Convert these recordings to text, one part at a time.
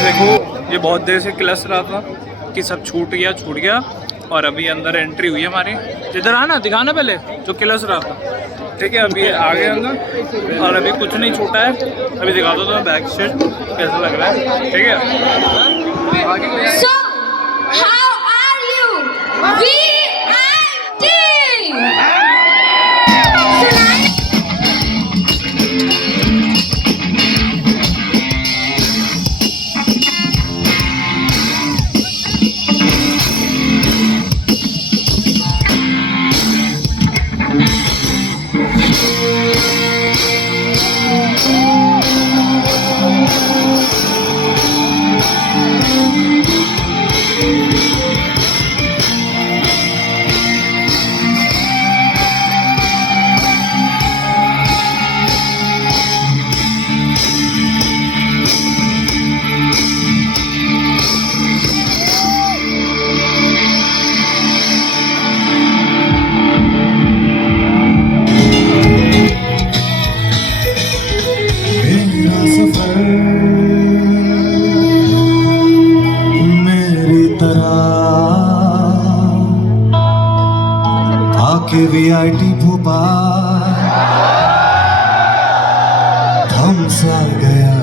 देखो ये बहुत देर से क्लस रहा था कि सब छूट गया और अभी अंदर एंट्री हुई है हमारी। इधर आना, दिखाना पहले जो क्लस रहा था। ठीक है, अभी आ गए अंदर और अभी कुछ नहीं छूटा है। अभी दिखा दो तो बैक सेट कैसा लग रहा है। ठीक है, So, how are you? We are team. VIT Bhopal थमसा गया,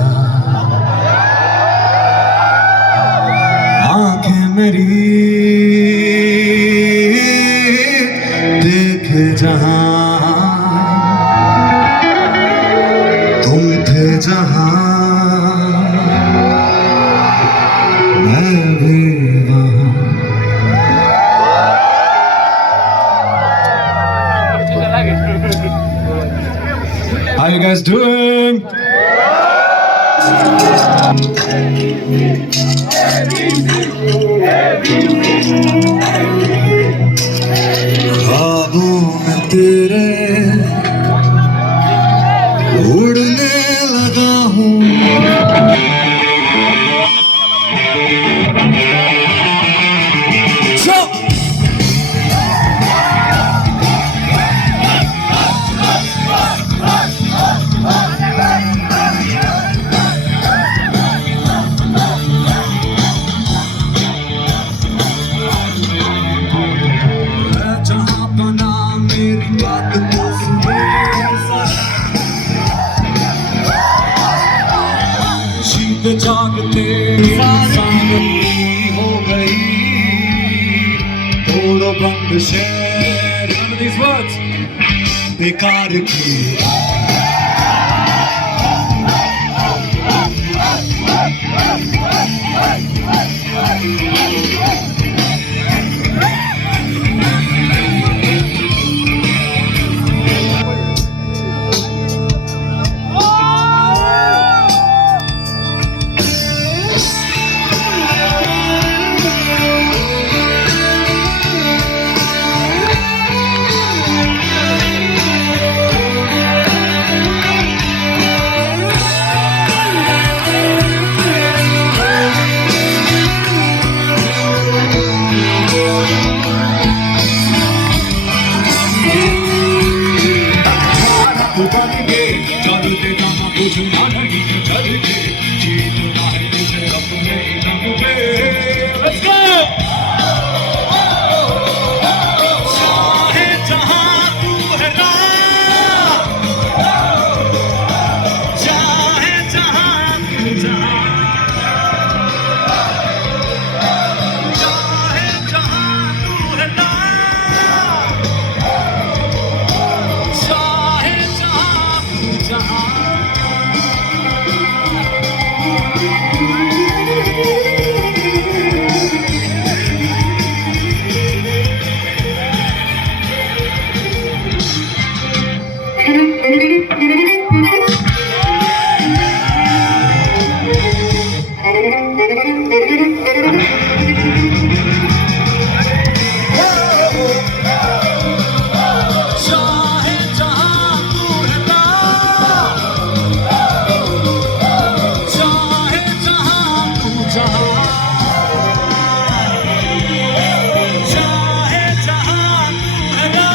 आंखें मेरी देखे जहां, तुम थे जहां मैं भी वहां। How you guys doing? ख्वाबों में तेरे उड़ने लगा हूँ। जागते हो गई तोड़ो बंद शेर बेकार की। जहां चाहे जहां लगा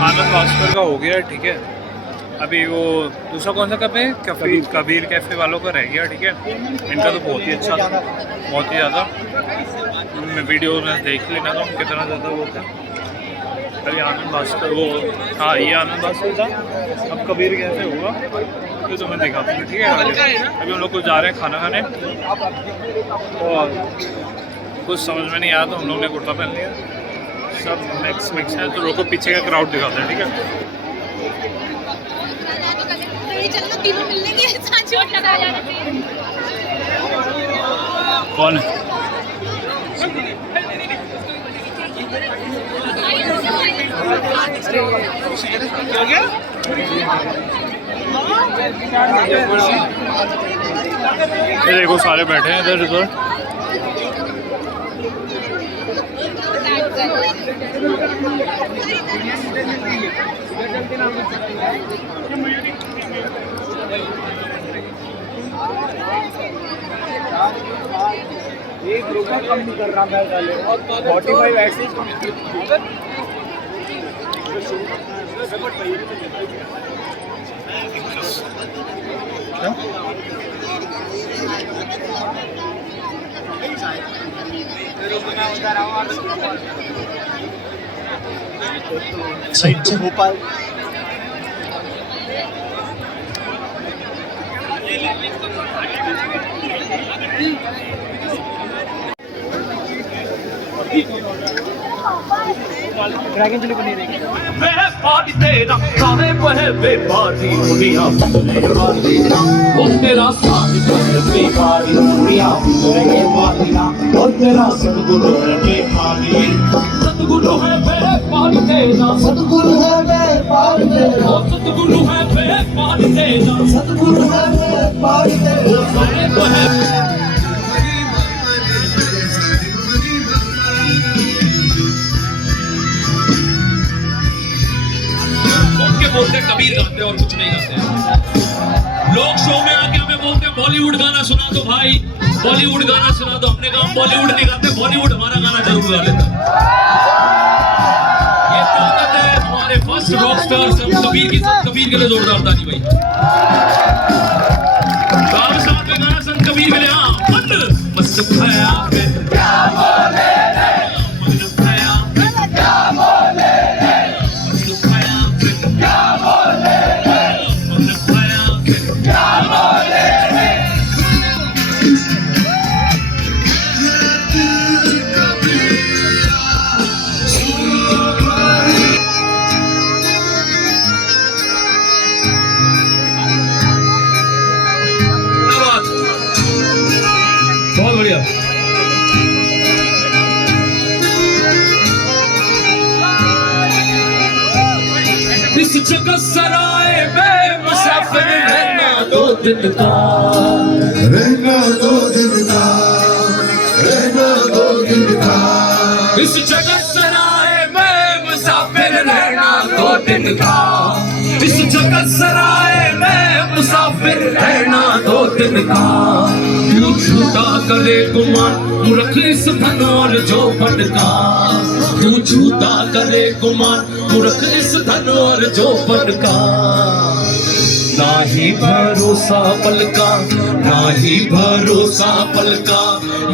आनंद भास्कर का हो गया, ठीक है। अभी वो दूसरा कौन सा कप है, कबीर कैफ़े वालों का रह गया, ठीक है। इनका तो बहुत ही अच्छा था, बहुत ही ज़्यादा। मैं वीडियो में देख लेना था कितना ज़्यादा वो था। अभी आनंद भास्कर वो, हाँ ये आनंद भास्कर था, अब कबीर कैफ़े होगा तो तुम्हें दिखाता हूँ, ठीक है। अभी हम लोग को जा रहे हैं खाना खाने और कुछ समझ में नहीं आया तो हम लोग ने कुर्ता पहन लिया, सब मिक्स है। तो लोगों को पीछे का क्राउड दिखाते हैं, ठीक है। कौन है? ये देखो सारे बैठे हैं इधर उधर। एक रुपया कम नहीं कर रहा मैं पहले, और 45 ऐसे ही Bhopal dragon chilli paneer party तेरा सारे पहे बेपारी दुनिया तेरे वाली ना ओ तेरा साथ बेपारी दुनिया तेरे वाली ना ओ तेरा सतगुरु है बेपारी सतगुरु है बेपारी तेरा सतगुरु है बेपारी तेरा सतगुरु है बेपारी तेरा सतगुरु है बेपारी तेरा सारे पहे बोलते कबीर गाते और कुछ नहीं गाते। लोग शो में आके हमें बोलते हैं बॉलीवुड गाना सुना दो भाई, बॉलीवुड गाना सुना दो। अपने काम बॉलीवुड नहीं गाते, बॉलीवुड हमारा गाना जरूर गा लेता है। ये ताकत है हमारे फर्स्ट रॉक स्टार सब कबीर की, सब कबीर के लिए जोरदार ताली भाई। गाँव साहब में गाना संत कबीर के लिए, हाँ मंद मस्त भया पे क्या बोले इस जगह सराय में मुसाफिर रहना 2 दिन का, रहना 2 दिन का, रहना 2 दिन का। इस जगह सराय में मुसाफिर दिन का। इस जगत सराय में मुसाफिर रहना 2 दिन का। क्यों झूठा करे गुमान मूर्ख इस धन और जोबन का। क्यों झूठा करे गुमान मूर्ख इस धन और जोबन का। ना ही भरोसा पल का, ना ही भरोसा पल का,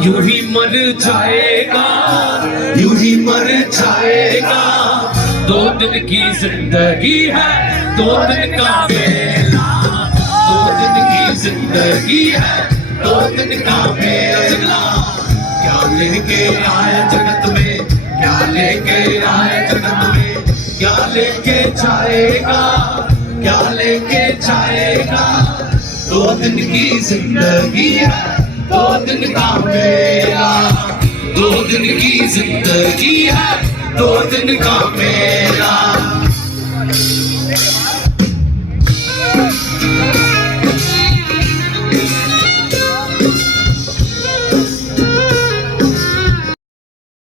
यूं ही मर जाएगा, यूं ही मर जाएगा। 2 दिन की जिंदगी है, 2 दिन का मेला। 2 दिन की जिंदगी है, 2 दिन का मेला। क्या लेके आए जगत में, क्या लेके आए जगत में, क्या लेके जाएगा, क्या लेके जाएगा। 2 दिन की जिंदगी है, 2 दिन का मेला। 2 दिन की जिंदगी है, 2 दिन का मेला।